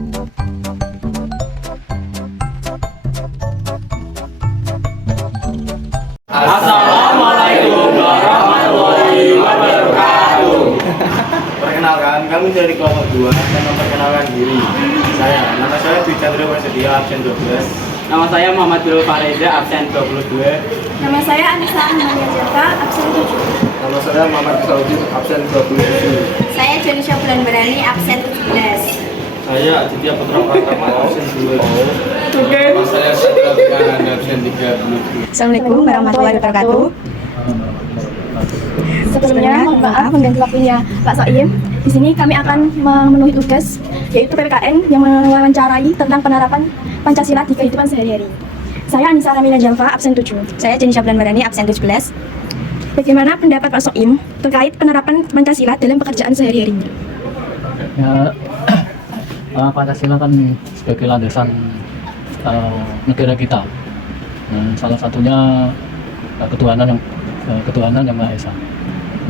Assalamualaikum warahmatullahi wabarakatuh. Perkenalkan, kami dari kelompok 2 akan memperkenalkan diri. Nama saya Dwi Chandra Prasetyo, absen 12. Nama saya Muhammad Dul Fareza, absen 22. Nama saya Anissa Anania Jaka, absen 7. Nama saya Muhammad Saudi, absen 27. Saya Janisha Bulan Berani, absen 17. Saya Aditya Putra Pratama, absen 2. Nama saya Satria Tikan, absen 30. Assalamualaikum warahmatullahi wabarakatuh. Sebelumnya mohon maaf mengganggu waktunya Pak Soim. Di sini kami akan memenuhi tugas yaitu PPKN yang mewawancarai tentang penerapan Pancasila di kehidupan sehari-hari. Saya Anissa Ramina Jalfa, absen 7. Saya Janisha Bulan Berani, absen 17. Bagaimana pendapat Pak Soim terkait penerapan Pancasila dalam pekerjaan sehari-harinya? Pancasila kan sebagai landasan negara kita. Salah satunya ketuhanan yang Maha Esa.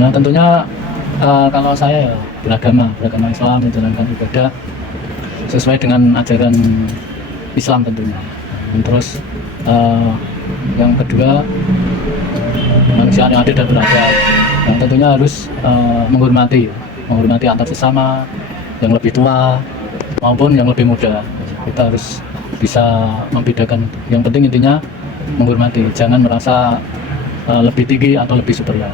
Nah, tentunya kalau saya ya beragama Islam, menjalankan ibadah sesuai dengan ajaran Islam tentunya. Terus yang kedua, manusia yang adil dan beradab. Nah, tentunya harus menghormati antar sesama, yang lebih tua maupun yang lebih muda. Kita harus bisa membedakan. Yang penting intinya menghormati, jangan merasa lebih tinggi atau lebih superior.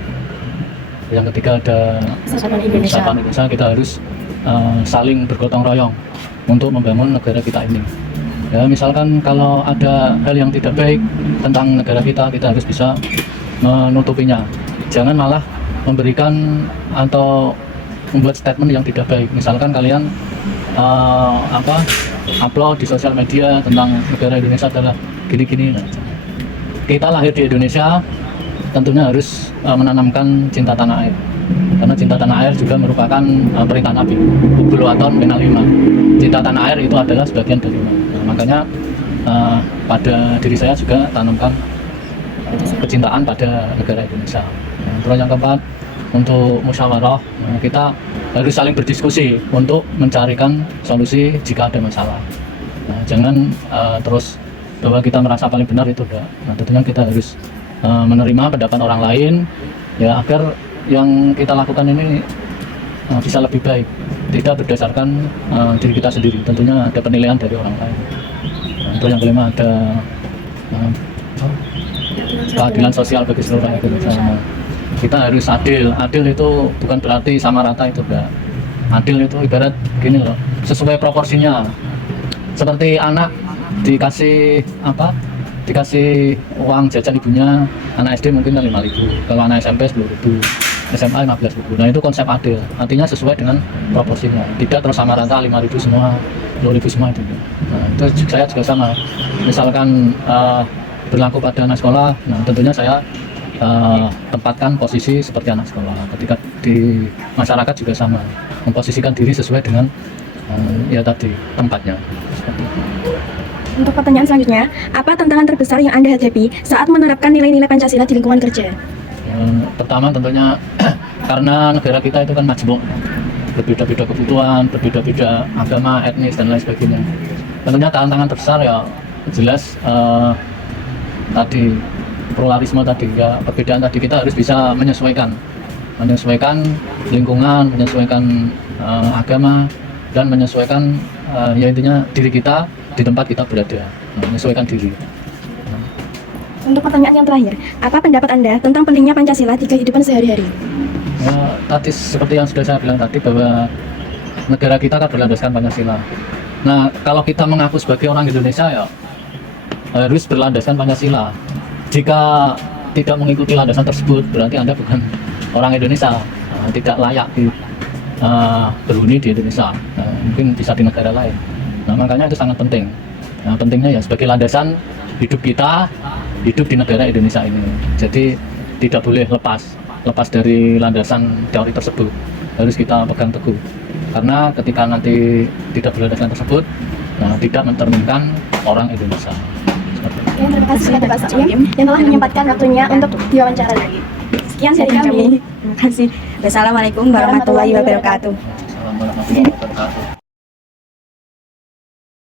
Yang ketiga ada Persatuan Indonesia, kita harus saling bergotong royong untuk membangun negara kita ini. Ya, misalkan kalau ada hal yang tidak baik tentang negara kita harus bisa menutupinya. Jangan malah memberikan atau membuat statement yang tidak baik. Misalkan kalian upload di sosial media tentang negara Indonesia adalah gini-gini. Nah, kita lahir di Indonesia, tentunya harus menanamkan cinta tanah air, karena cinta tanah air juga merupakan perintah Nabi, Hubul Waton minal iman. Cinta tanah air itu adalah sebagian dari iman. Nah, makanya pada diri saya juga tanamkan kecintaan pada negara Indonesia. Nah, terus yang keempat, untuk musyawarah, kita harus saling berdiskusi untuk mencarikan solusi jika ada masalah. Nah, jangan terus bahwa kita merasa paling benar, itu enggak. Nah, tentunya kita harus menerima pendapat orang lain ya, agar yang kita lakukan ini bisa lebih baik, tidak berdasarkan diri kita sendiri. Tentunya ada penilaian dari orang lain. Nah, itu yang kelima, ada keadilan sosial bagi seluruh rakyat Indonesia. Kita harus adil. Adil itu bukan berarti sama rata, itu enggak. Adil itu ibarat gini loh, sesuai proporsinya. Seperti anak dikasih uang jajan ibunya, anak SD mungkin 5.000, kalau anak SMP 10.000, SMA 15.000. Nah, itu konsep adil, artinya sesuai dengan proporsinya, tidak terus sama rata 5.000 semua, 10.000 semua itu. Nah, itu saya juga sama. Misalkan berlaku pada anak sekolah, nah tentunya saya tempatkan posisi seperti anak sekolah. Ketika di masyarakat juga sama, memposisikan diri sesuai dengan ya tadi tempatnya. Untuk pertanyaan selanjutnya, apa tantangan terbesar yang Anda hadapi saat menerapkan nilai-nilai Pancasila di lingkungan kerja? Pertama tentunya karena negara kita itu kan majemuk, berbeda-beda kebutuhan, berbeda-beda agama, etnis dan lain sebagainya. Tentunya tantangan terbesar ya jelas tadi pluralisme tadi ya, perbedaan tadi. Kita harus bisa menyesuaikan lingkungan, menyesuaikan agama, dan menyesuaikan ya intinya diri kita di tempat kita berada, menyesuaikan diri. Untuk pertanyaan yang terakhir, apa pendapat Anda tentang pentingnya Pancasila di kehidupan sehari-hari? Tadi seperti yang sudah saya bilang tadi, bahwa negara kita kan berlandaskan Pancasila. Nah, kalau kita mengaku sebagai orang Indonesia ya harus berlandaskan Pancasila. Jika tidak mengikuti landasan tersebut, berarti Anda bukan orang Indonesia, tidak layak berhuni di Indonesia, mungkin bisa di negara lain. Nah, makanya itu sangat penting. Nah, pentingnya ya sebagai landasan hidup kita, hidup di negara Indonesia ini. Jadi tidak boleh lepas dari landasan teori tersebut. Harus kita pegang teguh. Karena ketika nanti tidak berlandaskan tersebut, tidak mencerminkan orang Indonesia. Terima kasih kepada Pak Soim yang telah menyempatkan waktunya untuk diwawancara. Sekian dari kami. Terima kasih. Wassalamualaikum warahmatullahi wabarakatuh. Assalamualaikum warahmatullahi wabarakatuh.